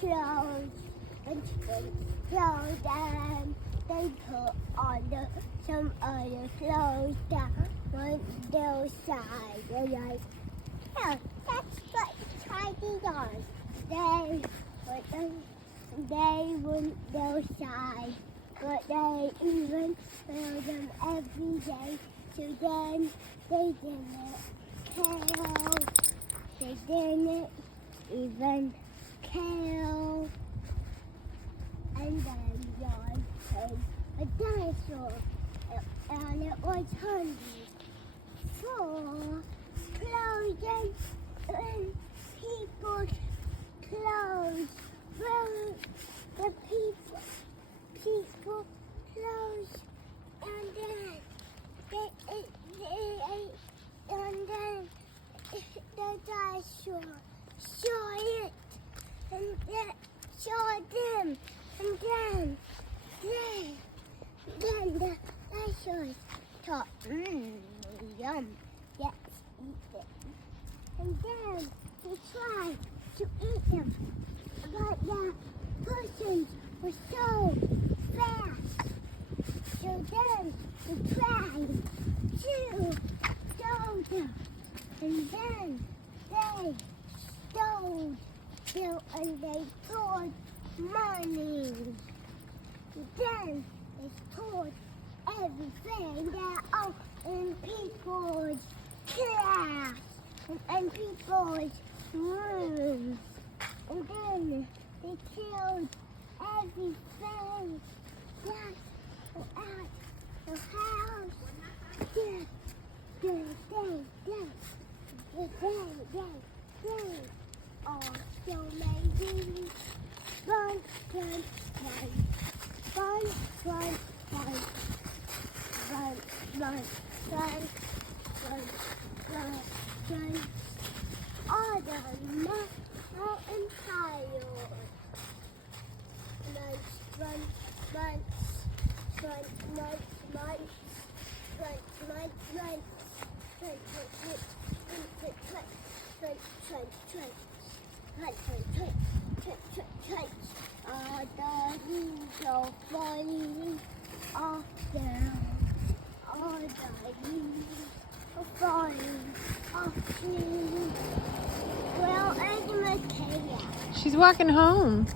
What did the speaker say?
clothes and throw them. They put on some other clothes down on their side. They're like, oh, that's what Chinese are. They went their side, but they even wear them every day. So then they didn't care. They didn't even care. And then John came a dinosaur, and it was hungry for clothing and people's clothes. Well, the people clothes, and then the dinosaur saw it, and then saw them, and then the dinosaur thought, yum, let's eat it. And then he tried to eat them, but the persons were so fast. So then he tried to stole them, and then they stole them, and they stole money. Then they stole everything that are in people's class and people's rooms. And then they killed everything that's at the house. Oh, so many fun, fun, fun, fun, fun, fun, fun, fun, fun, fun, fun, fun. All the mountain tired. Run, run, run, run, run, run, run, run, run, all the leaves are falling off down. All the leaves are falling off. Well, I'm Michaela. She's walking home.